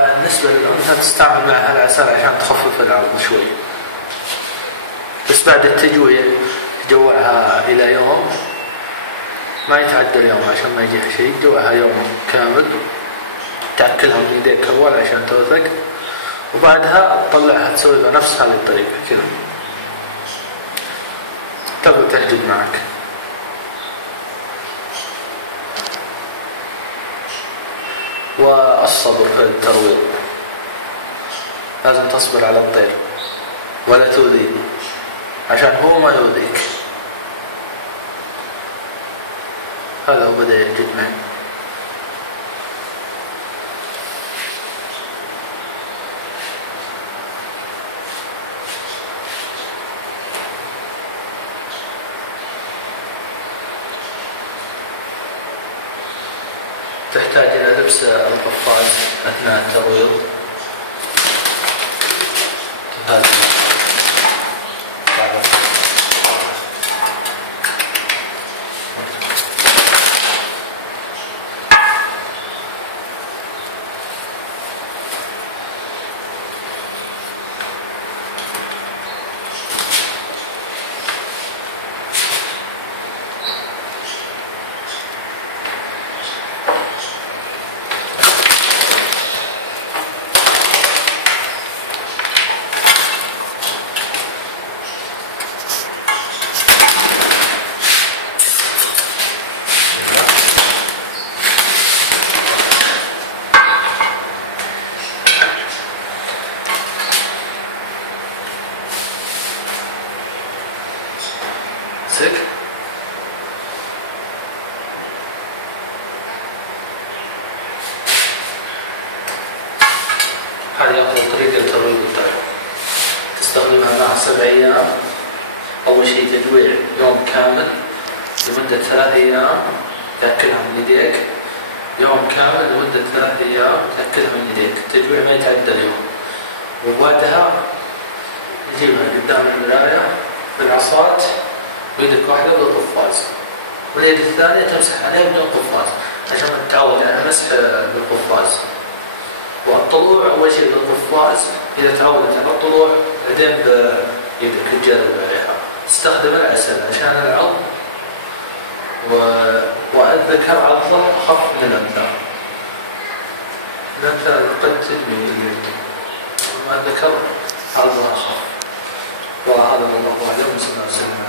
بالنسبة للأنثى تستعمل معها العسل عشان تخفف العرض شوي، بس بعد التجويع تجوعها إلى يوم، ما يتعدى اليوم عشان ما يجيها شيء. تجوعها يوم كامل، تأكلها من يديك أول عشان توثق، وبعدها تطلعها تسوي بنفس هذه الطريقة كذا، تبغى تحجب معك. والصبر في الترويض، لازم تصبر على الطير ولا تؤذيه عشان هو ما يؤذيك. هذا هو بدأ يحجب معي. تحتاج إلى لبس القفاز أثناء الترويض. سك هذه أفضل طريقة لترويض الطير، تستخدمها مع 7 أيام. أول شيء تجويع يوم كامل لمدة 3 أيام، تأكلها من يديك. يوم كامل لمدة 3 أيام تأكلها من يديك، التجويع ما يتعدى اليوم. وبعدها تجيبها قدام المراية بالعصات، بيدك واحدة بالقفاز، واليد الثانية تمسح عليها بدون قفاز عشان تتعود على المسح بالقفاز. والطلوع أول شيء بالقفاز، إذا تعودت على الطلوع بعدين بيدك تجرب عليها. تستخدم العسل عشان العض، والذكر عضله أخف من الأنثى. الأنثى قد تدمي اليد، أما الذكر عضله أخف. وهذا والله أعلم. صلى الله عليه وسلم.